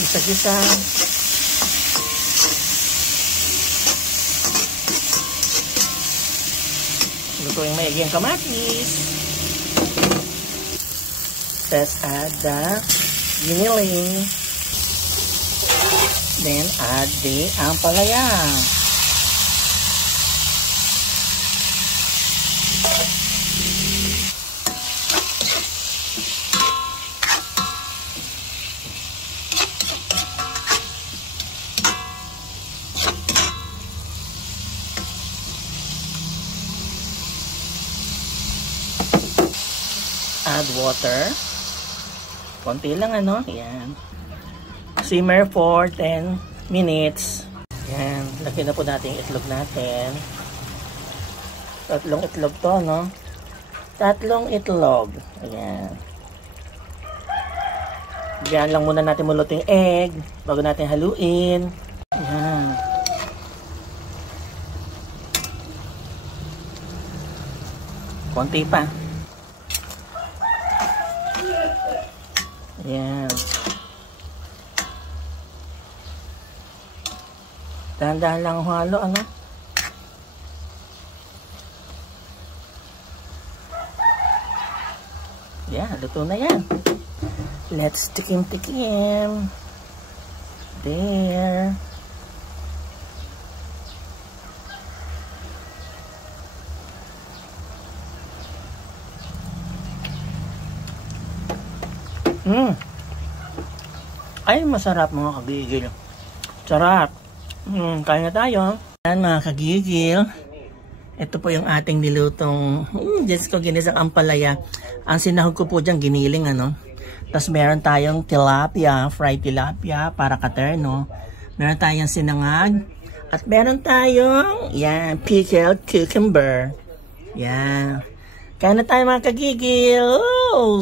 Gisa-gisa. Lutuin maigi ang kamatis. Let's add the giniling. Then add the ampalaya. Add water. Konti lang ano. Yan. Simmer for 10 minutes. Yan. Lagyan na po natin yung itlog natin. Tatlong itlog to, no? Tatlong itlog. Ayan. Diyan lang muna natin muluto yung egg bago natin haluin. Ayan. Konti pa. Ayan. Dahan-dahan lang halo, ano? Yan, luto na yan. Let's tikim-tikim. There. Ay, masarap mga kagigil. Sarap. Kain na tayo. Yan mga kagigil. Ito po yung ating nilutong Diyos ko, ginisang ampalaya. Ang sinahog ko po dyan, giniling ano. Tapos meron tayong tilapia, fried tilapia para katerno. Meron tayong sinangag. At meron tayong yan, pickled cucumber. Yan. Kain na tayo mga kagigil. Oh!